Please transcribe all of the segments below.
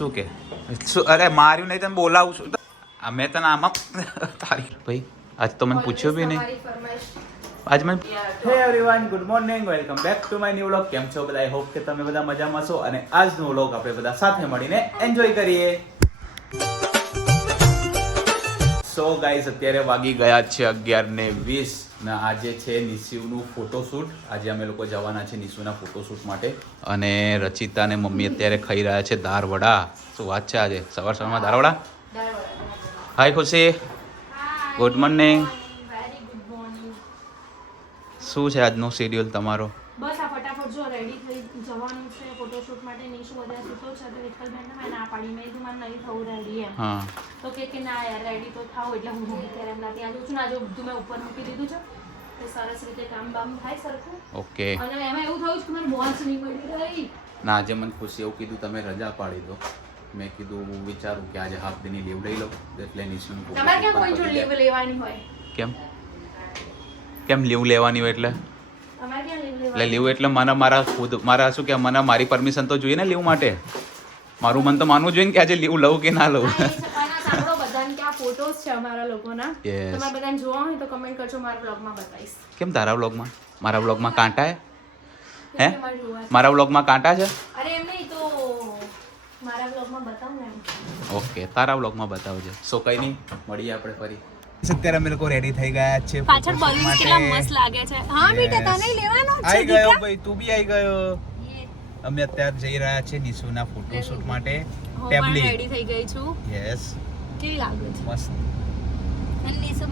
શું કે અરે માર્યું નહીં તને બોલાવું છું અમે તને આમાં તારી ભાઈ આજ તો મને પૂછ્યું બી નહીં આજ મને હે everyone good morning welcome back to my new vlog. કેમ છો બધા? આઈ હોપ કે તમે બધા મજામાં છો અને આજનો વ્લોગ આપણે બધા સાથે મળીને એન્જોય કરીએ. સો ગાઈઝ અત્યારે વાગી ગયા છે 11:20 ને આજે છે નિશુનું ફોટોશૂટ. આજે અમે લોકો જવાના છે નિશુના ફોટોશૂટ માટે અને રચિતા અને મમ્મી અત્યારે ખાઈ રહ્યા છે દાળ વડા. શું વાત છે આજે સવાર સવારમાં દાળ વડા? હાય ખુશી, ગુડ મોર્નિંગ. શું છે આજનો શેડ્યુલ તમારો? બસ આ ફટાફટ જો રેડી થઈ જવાનું છે ફોટોશૂટ માટે. નિશુ બધા સૂતો છે તો વિઠ્ઠલબેન ને ના પાડી મેં કીધું મારે નહીં થવું રેડી એમ. હા તો કે ના યાર રેડી તો થાવ એટલે હું અત્યારે એમના ત્યાં જઉં છું ને આજે બધું મેં ઉપર મૂકી દીધું છે તો સરસ રીતે કામ બામ થાય સરખું. ઓકે. અને એમાં એવું થયું છે કે મને વોચ નહીં મળી રહી. ના આજે મને ખુશી એવું કીધું તમે રજા પાડી દો. મેં કીધું વિચારું કે આજે હાફ ડેની લીવ લઈ લો એટલે નિશુનું તમારે ક્યાં કોઈ જો લીવ લેવાની હોય? કેમ કેમ લીવ લેવાની હોય એટલે તમારે ક્યાં લીવ એટલે લેવાની? લીવ એટલે મને મારા ખુદ મારા શું કે મને મારી પરમિશન તો જોઈએ ને લીવ માટે. મારું મન તો માનવું જોઈએ ને કે આજે લીવ લઉં કે ના લઉં. સાંભળો બધાને કે આ ફોટોસ છે અમારા લોકોના. Yes. તમારે બધાને જોવા હોય તો કમેન્ટ કરજો, મારા બ્લોગમાં બતાવીશ. કેમ તારા વ્લોગમાં? મારા વ્લોગમાં કાંટા હે? હે તમારે જોવા છે. મારા વ્લોગમાં કાંટા છે? અરે એમ નહીં તો મારા બ્લોગમાં બતાવું ને એમ. ઓકે તારા વ્લોગમાં બતાવજો. સો કઈ નહીં મળીએ આપણે ફરી. અત્યારે અમે લોકો રેડી થઈ ગયા છે. પાછળ બલૂન્સ કેટલા મસ્ત લાગે છે. હા બેટા તને લેવાનો છે. આવી ગયો ભાઈ, તું બી આવી ગયો. અમે અત્યારે જઈ રહ્યા છે નિશુના ફોટોશૂટ માટે. હું પણ ટેબ્લી રેડી થઈ ગઈ છું. યસ કેવી લાગે છે? મસ્ત. અને નિશુ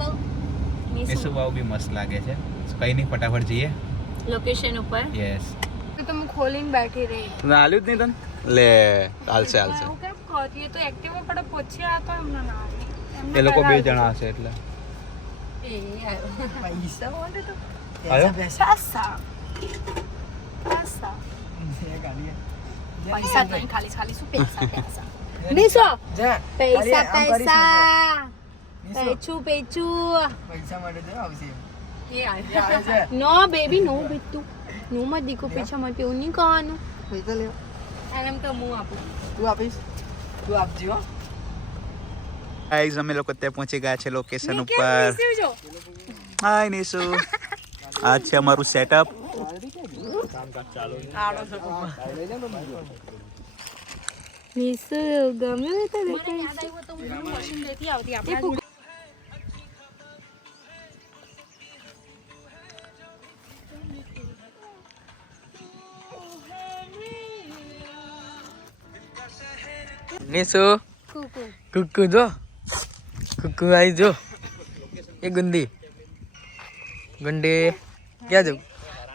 નિશુબાઉ બી મસ્ત લાગે છે. કઈ નહીં ફટાફટ જઈએ. લોકેશન ઉપર યસ તો હું ખોલીને બેઠી રહી. તું આલ્યું જ નહીં તને? લે હાલશે હાલશે. હું કેમ ખોતી તો એક્ટિવા પર પૂછ્યા તો એમને ના આવી. એ લોકો બે જણા હશે એટલે. એ પૈસા માટે તો આયો? પૈસા પૈસા નહીં, ખાલી ખાલી શું પૈસા નિશો પૈસા પેચું પૈસા માટે તો આવશે એ આય નો બેબી નો બીતું નો મત દીકો પૈસા માટે એવું નહીં કહેવાનું. પૈસા લેવા એમ તો હું આપું. તું આપીશ, તું આપજો. ગાઈઝ અમે લોકો ત્યાં પહોંચી ગયા છે લોકેશન નિશુ ઉપર. જો હાય નિશુ, આ છે અમારું સેટઅપ. નિશુ ગમે તો મને યાદ આવ્યું તો હું મશીન લેતી આવતી આપણે. નીસુ કુકુ કુકુ જો, કુકુ આવી જો. એ ગુંડી ગુંડી ક્યાં જવું?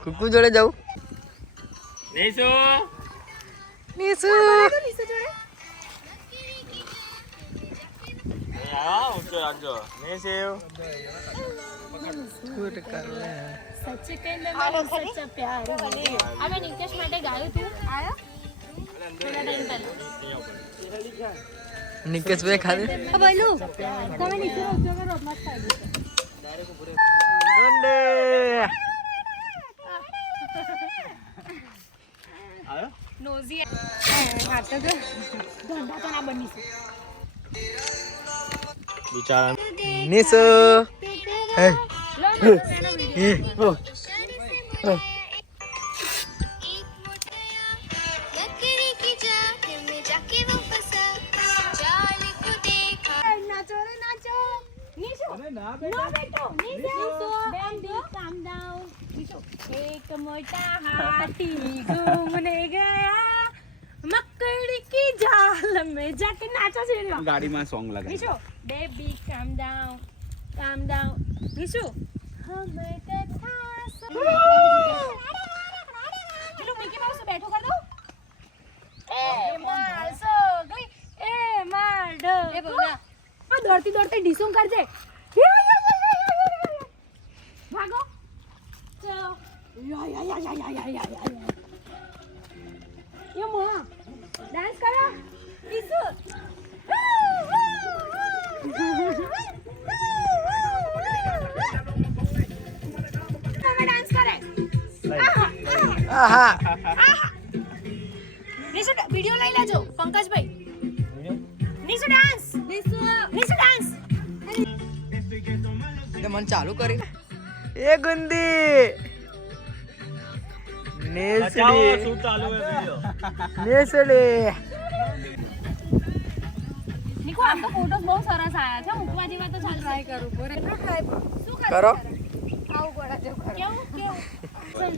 કુકુ જોડે જવું. નીસુ નીસુ નિશુ જોડે સચ્ચે કઈ મેં સચ્ચા પ્યાર હવે નિકેશ માટે ગાયું તું આયા થોડા ટાઈમ પહેલા. નિકેશ ભાઈ ખાલી બોલું તમે નિશુ રોજો કરો મસ્ત આવી જશે. ગુંડી નોઝી હા તો ધંધા તો ના બની છે. નીસુ હે લો ને એનો વિડિયો નાચો રે નાચો. નિશુ નો બેટો નિશુ બેન બી કામ ડાઉન. નિશુ એક મોટા હાથી ઘૂમને ગયા મકड़ी की जाल में जाके नाचो છે રે. ગાડીમાં સોંગ લગાવી. નિશુ બેબી કામ ડાઉન નિશુ હમે કથા ચલો મિકી માઉસ બેઠો કર દો. એ મારસો ગઈ એ માર ઢ એ બોલા આ દોડતી દોડતી ડીસોં કરજે. ભાગો ચલો યા યો મોા ડાન્સ કરો નિશુ. તમે ડાન્સ કરે આહા નિશુ વિડિયો લઈ લેજો પંકજભાઈ. નિશુ ડાન્સ નિશુ ડાન્સ મને ચાલુ કરી એ ગુંદી નેસડી નિકો આમ તો ફોટોસ બહુ સરસ આયા છે મૂકવા જેવા તો ચાલ ટ્રાય કરું બોરે ટ્રાય શું કરો આવું ગોળા જેવું કેવું કેવું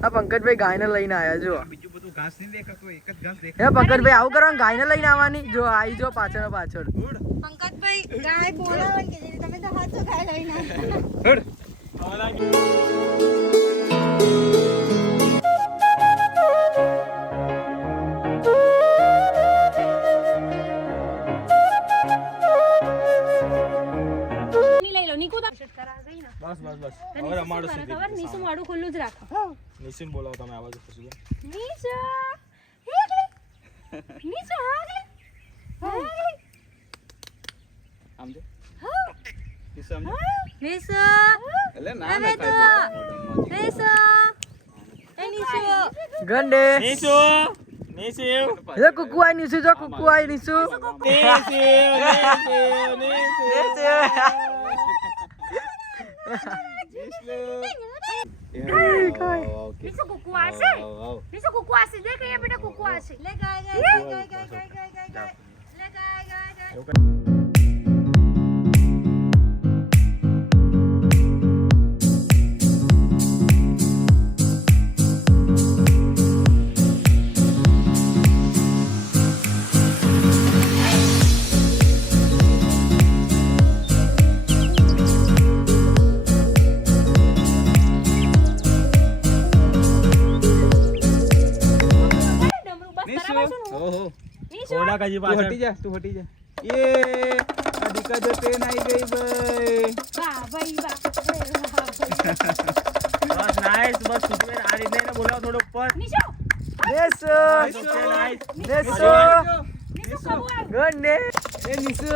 આ પંકજભાઈ ગાયને લઈને આયા જો બીજું બધું ઘાસ નહીં દેખાતો એક જ ઘાસ દેખાય હે પંકજભાઈ આવું કરવાનું ગાયને લઈને આવવાની જો આવી જો પાછળ પંકજભાઈ ગાય બોલાવન કે તમે તો હાથો ગાય લઈને બસ હવે અમારો સીધી ખબર નિશુ મોઢું ખુલ્લું જ રાખો નિશિન બોલાવો તમે આવાજ પછી નિશુ હેગલે નિશુ હેગલે સમજે નિશુ એટલે ના હવે તો નિશુ એ નિશુ ગંડે નિશુ નિશુ એ કુકુ આઈ નીસુ જો કુકુ આઈ નીસુ નિશુ કુકુ આશે નિશુ કુકુ આશે દેખ અહીંયા બેટા કુકુ આશે લે ગાય ગાય ગાય ગાય ગાય ગાય ગાય લે ગાય ગાય ગાય થોડા કાજી પાછળ તું હટી જા ये अधिका जो ट्रेन आई गई भाई વાહ ભાઈ વાહ બસ નાઈસ બસ સુપર આ રીતે એને બોલાવો થોડો ઉપર નિશુ નેસુ નાઈસ નેસુ નિશુ કબુ આવ ગંડે ए निशु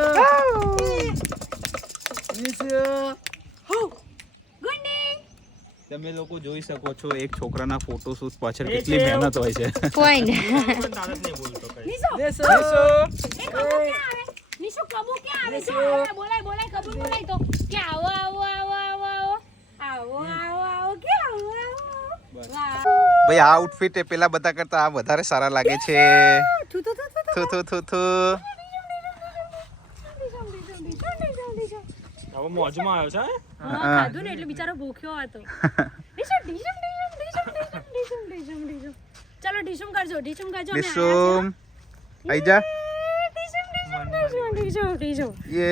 निशु ગુંડી તમે લોકો જોઈ શકો છો એક છોકરાના ફોટોશૂટ પાછળ કેટલી મહેનત હોય છે પોઈન્ટ પણ તારે જ નહીં બોલતો કઈ નિશુ નેસુ એ કબુ ક્યાં આવે નિશુ કબુ ક્યાં આવે જો બોલાય બોલાય કબુ બોલાય તો કે આવો આવો આવો આવો આવો આવો આવો આવો કે આવો આવો વાહ ભાઈ આ આઉટફિટ એ પેલા બધા કરતા આ વધારે સારા લાગે છે થુ થુ થુ થુ થુ થુ થુ થુ હવે મોજમાં આવ્યો છે હે? હા ખાધું ને એટલે બિચારો ભૂખ્યો હતો ડીશમ ડીશમ ડીશમ ડીશમ ડીશમ ડીશમ ડીશમ ચલો ડીશમ કરજો અમે નિશુમ આઈ જા ડીશમ ડીશમ ડીશમ ડીશમ ये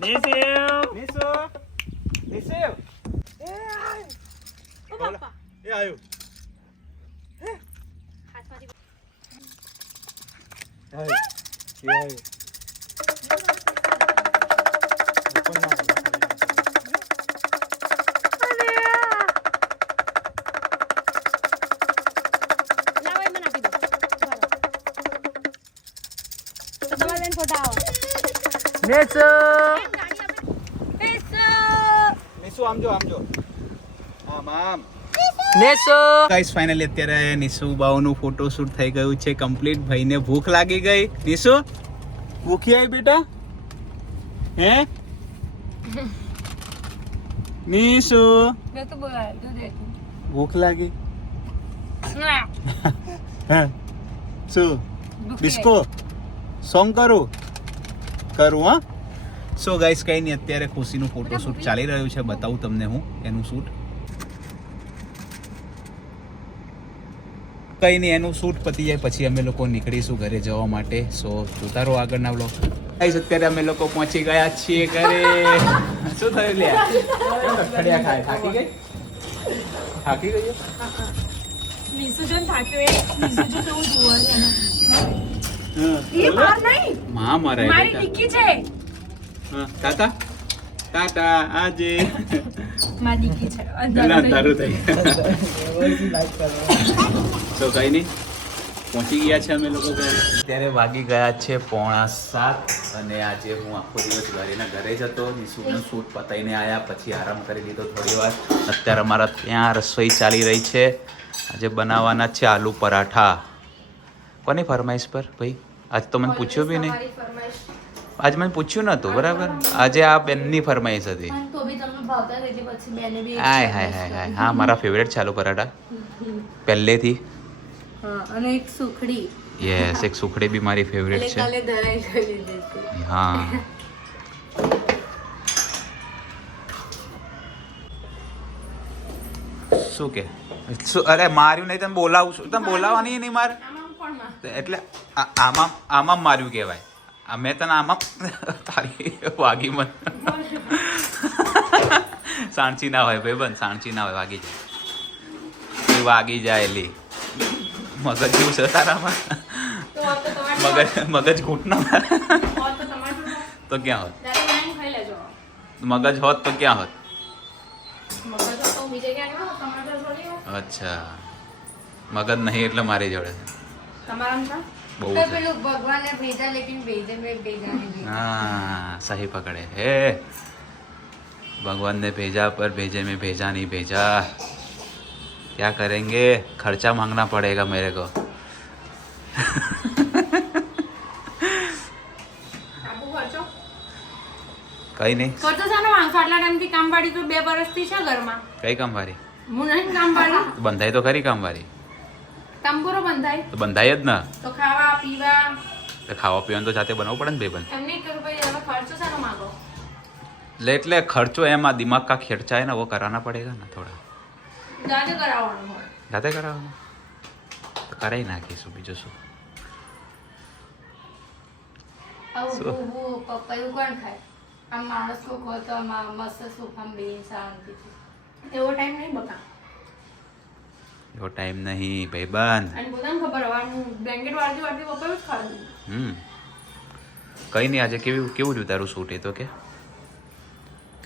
નિશુ निशु निशु ઓ બાપા એ આવ્યો હાથમાંથી લાવો એ મને આપી દો તો તમારે બેન ફોટા આવો નેસુ ગાડી આપણે નિશુ આમ જો આમ આમ નેસુ ગાઈસ ફાઇનલી અત્યારે નિશુ બાઉનું ફોટોશૂટ થઈ ગયું છે કમ્પ્લીટ ભાઈને ભૂખ લાગી ગઈ નિશુ ભૂખી આવી બેટા હે નિશુ મેં તો બોલાય તું દે ભૂખ લાગી ના હે શું ડિસ્કો સોંગ કરું હા સો ગાઈસ કઈ નહીં અત્યારે ખુશીનું ફોટોશૂટ ચાલી રહ્યું છે બતાવું તમને હું એનું શૂટ કઈ નહીં એનું શૂટ પતી જાય પછી અમે લોકો નીકળીશું ઘરે જવા માટે સો જોતા રહો આગળના વ્લોગ ગાઈસ અત્યારે અમે લોકો પહોંચી ગયા છીએ ઘરે શું થયું લે ખડિયા ખાય થાકી ગઈ નિશુ જન થાક્યો એ નિશુ જો તો હું જોવા છે હા એ માર નહીં માં મારે મારી ટીકી છે હા ટાટા આજે મારી ટીકી છે અંધારું થઈ તો કઈ નહીં પહોંચી ગયા છે અમે લોકો ઘરે અત્યારે વાગી ગયા છે 6:45 અને આજે હું આખો દિવસ ઘરેના ઘરે જ હતો. નિશુનું શૂટ પતાવીને આવ્યા પછી આરામ કરી લીધો થોડી વાર. અત્યારે અમારા ત્યાં રસોઈ ચાલી રહી છે. આજે બનાવવાના છે આલુ પરાઠા. કોની ફરમાઈશ પર ભાઈ? આજ તો મને પૂછ્યું બી નહીં. આજે મને પૂછ્યું નહોતું બરાબર. આજે આ બેનની ફરમાઈશ હતી. હાય હાય હાય હાય. હા મારા ફેવરેટ છે આલુ પરાઠા પહેલેથી. અને એક સુખડી. યસ એક સુખડી બી મારી ફેવરેટ છે. હા શું કે અરે માર્યું નહીં તમે બોલાવું છું. તમે બોલાવવાની નહીં મારે એટલે આમાં માર્યું કહેવાય. મેં તને આમાં તારી વાગી મત સાણચી ના હોય ભાઈ બંધ. સાણચી ના હોય વાગી જાય વાગી જાય એલી. મગજ જેવું છે તારામાં. મગજ ઘૂંટના તો ક્યાં હોત? મગજ હોત તો ક્યાં હોત? અચ્છા મગજ નહીં એટલે મારી જોડે બહુ છે. हाँ सही पकड़े हे भगवान ने भेजा पर भेजे में भेजा नहीं भेजा. क्या करेंगे? खर्चा मांगना पड़ेगा मेरे को. કઈ નહીં. ખર્ચો સાનો માંગશો? આટલા ટાઈમથી કામવાળી તો 2 વર્ષથી છે ઘરમાં. કઈ કામવાળી? હું નહીં કામવાળી. બંધાય તો ખરી કામવાળી. તંબુરો બંધાય તો બંધાય જ ને. તો ખાવા પીવા તો ખાવા પીવાનું તો જાતે બનાવવું પડે ને ભાઈ. એમ નહીં કરું ભાઈ. હવે ખર્ચો સાનો માંગો? એટલે ખર્ચો એમાં દિમાગ કા ખર્ચા है ना वो कराना पड़ेगा ना थोड़ा. જાતે કરાવવાનું હોય. જાતે કરાવવાનું તો કરાવી નાખીશું બીજું શું. આવું બહુ પપ્પાયું કોણ ખાય? આમ માણસ કો કહો તો આમ મસ્ત સોફામાં બેસી શાંતિથી. એવો ટાઈમ નહીં બકા. એવો ટાઈમ નહીં ભાઈબંધ. અને પોતાને ખબર હવાનું બ્લેન્કેટ વાળતી વાળતી પપ્પાયું જ ખાધું. કઈ નહીં. આજે કેવું રહ્યું તારું શૂટ? એ તો કે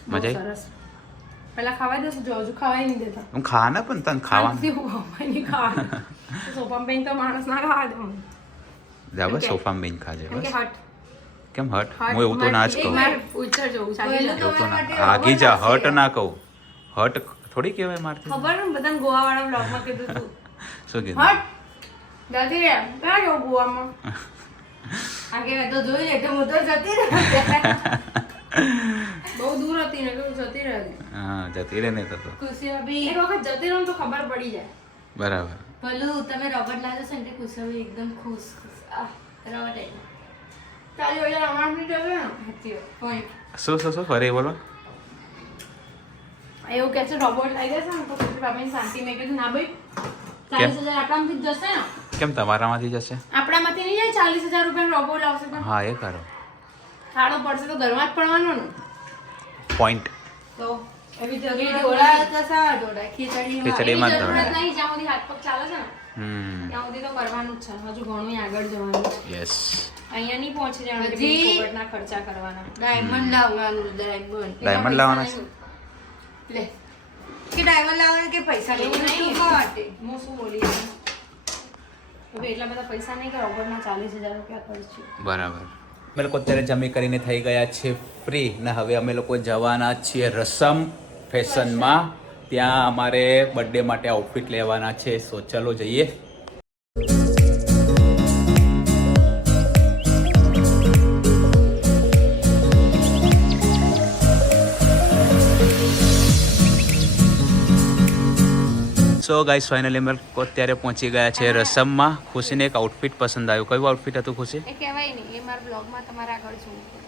મજા આવી? સરસ. પહેલા ખાવા દેશું. જો હજુ ખાવાય નહીં દેતા. હું ખાના પણ તને ખાવાનું નહીં ખાવાનું. સોફામાં બેન તો માણસ ના ખાવા દે. જાવ સોફામાં બેન ખાજે કેમ કે બસ. હટ કેમ હટ? હું એવું તો ના જ કહું. ઉચ્ચર જવું એવું તો ના આગી જા. હટ ના કહું. હટ થોડી કહેવાય મારથી. ખબર ને બધાને ગોવા વાળા બ્લોગમાં કીધું તું. શું કીધું? હટ જતી રે. ક્યાં જવું ગોવામાં? આગે તો જોઈ લે તો હું તો જતી રહે. બહુ દૂર હતી ને કે જતી રહે. હા જતી રહે ને તો ખુશી અભી એક વખત જતી રહું તો ખબર પડી જાય. બરાબર. ભલું તમે રોબર્ટ લાવ્યો છો ને ખુશી અભી એકદમ ખુશ રોબર્ટ ચાલી ઓલા રમણ બી જશે ને હતી પોઈન્ટ. શું ફરી બોલો. એવું કે છે રોબોટ લાવી દેશે ને તો પછી બાબાની શાંતિ. મેં કીધું ના ભાઈ 40,000 આપણામાંથી જ જશે ને. કેમ તમારામાંથી જશે? આપણામાંથી નહીં જાય. 40,000 રૂપિયા રોબોટ લાવશે પણ હા એ કરો. ખાડો પડશે તો ઘરમાં જ પડવાનો ને. પોઈન્ટ. તો એવી જરૂર ઢોળા કસા ઢોળા ખીચડીમાં ખીચડીમાં જ જરૂર ઢોળાય. નહીં. જ્યાં સુધી હાથ પગ ચાલે છે ને ત્યાં સુધી તો કરવાનું જ છે. હજુ ઘણું આગળ જવાનું છે. યસ. અહીંયા નહીં પહોંચી જવાનું. હજી પોપટના ખર્ચા કરવાના. ડાયમંડ લાવવાનું ડાયમંડ ડાયમંડ લાવવાના છે? લે કે ડાયમંડ લાવવાનું કે પૈસા એવું લેવું નહીં. શું માટે હું શું બોલી હવે એટલા બધા પૈસા નહીં કે રોબોટના 40,000 રૂપિયા ખર્ચ્યું. બરાબર. અમે લોકો અત્યારે જમી કરીને થઈ ગયા છે ફ્રી ને હવે અમે લોકો જવાના છીએ રસમ ફેશનમાં. ત્યાં અમારે બર્થડે માટે આઉટફિટ લેવાના છે. સો ચલો જઈએ. સો ગાઈસ ફાઇનલી અમે લોકો અત્યારે પહોંચી ગયા છે રસમમાં. ખુશીને એક આઉટફિટ પસંદ આવ્યું. કયું આઉટફિટ હતું ખુશી? એ કહેવાય નહીં. એ મારા બ્લોગમાં તમારા આગળ જોવું પડે.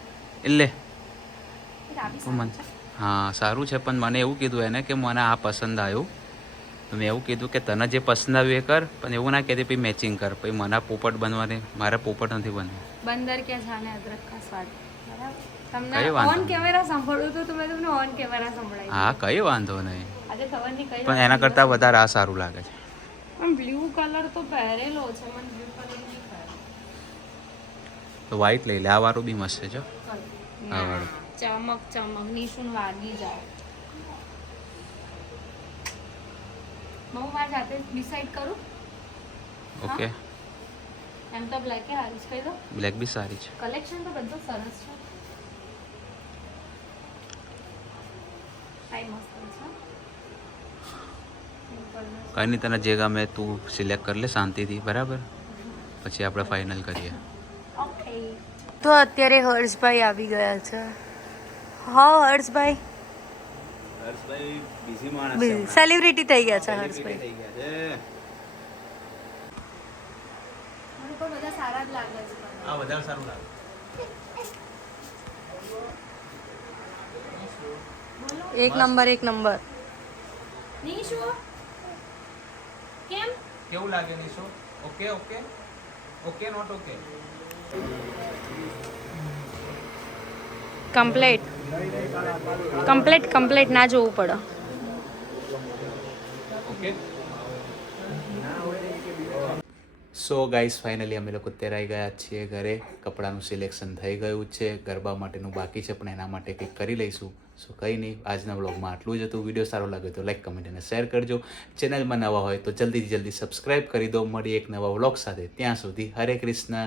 એટલે એ આવી સારું છે. હા સારું છે પણ મને એવું કીધું એને કે મને આ પસંદ આવ્યું. તો મેં એવું કીધું કે તને જે પસંદ આવ્યું એ કર પણ એવું ના કહેતી પછી મેચિંગ કર. પછી મને પોપટ બનવાની. મારે પોપટ નથી બનવું. બંદર કે જાને અદરક કા સ્વાદ. બરાબર. કઈ તમને વાંધો ઓન કેમેરા સાંભળ્યું તો તમે તમને ઓન કેમેરા સંભળાયું. હા કઈ વાંધો નહીં આજે ખબર નહીં કઈ પણ એના કરતાં વધારે આ સારું લાગે છે. પણ બ્લુ કલર તો પહેરેલો છે. મને બ્લુ કલર નહીં પહેરે. તો વ્હાઈટ લઈ લે. આ વાળું બી મસ્ત છે જો. આ વાળું ચમક ચમક નિશુન વાગી જાય. હું મારી જાતે ડિસાઈડ કરું. ઓકે. એમ તો બ્લેક એ હારી છે કહી દો બ્લેક બી સારી છે. કલેક્શન તો બધું સરસ છે ટાઈમ મસ્ત છે કંઈ નહીં, તને જે ગમે તું સિલેક્ટ કરી લે શાંતિથી, બરાબર? પછી આપણે ફાઇનલ કરીએ. ઓકે તો અત્યારે હર્ષભાઈ આવી ગયા છે. હા હર્ષભાઈ હર્ષભાઈ બિઝી માણસ સેલિબ્રિટી થઈ ગયા છે હર્ષભાઈ. થઈ ગયા છે. મને પણ બધા સારા જ લાગે છે આ વધારે સારું લાગે. એક નંબર એક નંબર. નીશુ કેમ કેવું લાગે નિશો? Okay okay okay not okay? Complete ના જોવું પડે. ઓકે. સો ગાઈસ ફાઇનલી અમે લોકો અત્યારે આવી ગયા છીએ ઘરે. કપડાનું સિલેક્શન થઈ ગયું છે, ગરબા માટેનું બાકી છે પણ એના માટે કંઈક કરી લઈશું. સો કંઈ નહીં, આજના વ્લોગમાં આટલું જ હતું. વિડીયો સારો લાગે તો લાઈક, કમેન્ટ અને શેર કરજો. ચેનલમાં નવા હોય તો જલ્દીથી જલ્દી સબસ્ક્રાઈબ કરી દો. મળી એક નવા વ્લોગ સાથે. ત્યાં સુધી હરે કૃષ્ણ.